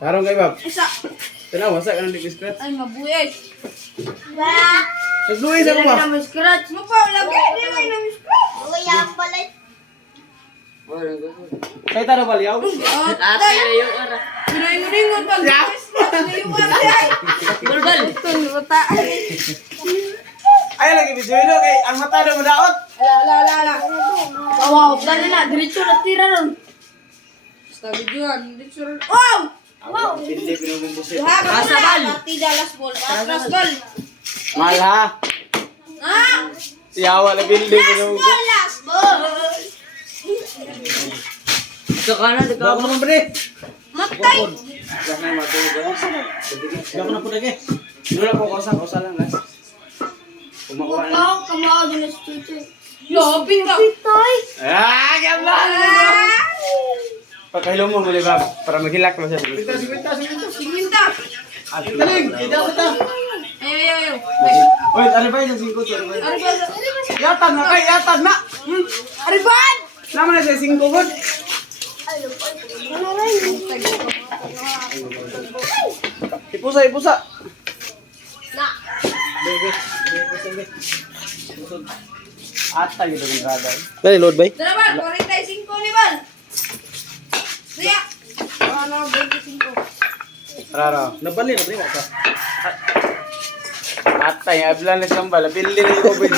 Tarong kay Bob. Isa. Tanaw, wasa ka ng lip scratch. Ay, mabuyay. Nagluwi sa ko ba? Mo pa, lagi. Hindi lang na scratch. Kay taro balyaw. Oh, tayo. Ringo-ringo pa. Bulbal. Bata. Ay lagi bisuino kay ang mata na madaot. Ala, ala, ala. Wow, dali na. Diretso na tira ron. Basta videoan. Diretso ron. Wow! Wow! Hindi pinumumbusit. Duha ka muna. Partida last ball. Last ball. Mahal ha. Ah! Siyawa na building pinumumbusit. Ball, last ball. Daw ko naman bre. Matay. Daw na matulog. Daw ko na po lagi. Dula po kosa, kosa lang guys. Kumakuha na. Kau, kamao din sa tutu. Lobin ka. Gaman! Pagkahilo mo muli ba? Para maghilak mo siya. Sinta, sinta, sinta. Siminta. Taling, hindi ako ta. Ayo, ayo, ayo. Oy, ano ba yung singko to? Yatag na kay, yatag na! Hmm. Ariban! Naman na siya singko bud. Ipusa, ipusa. Ata yun ang brother. Dali, load bay. 45 ni Bal. Siya. Ano, 25. Raro. Nabali na, pre. Wasa. Ata yung ablan na siyang bala. Pili na yung over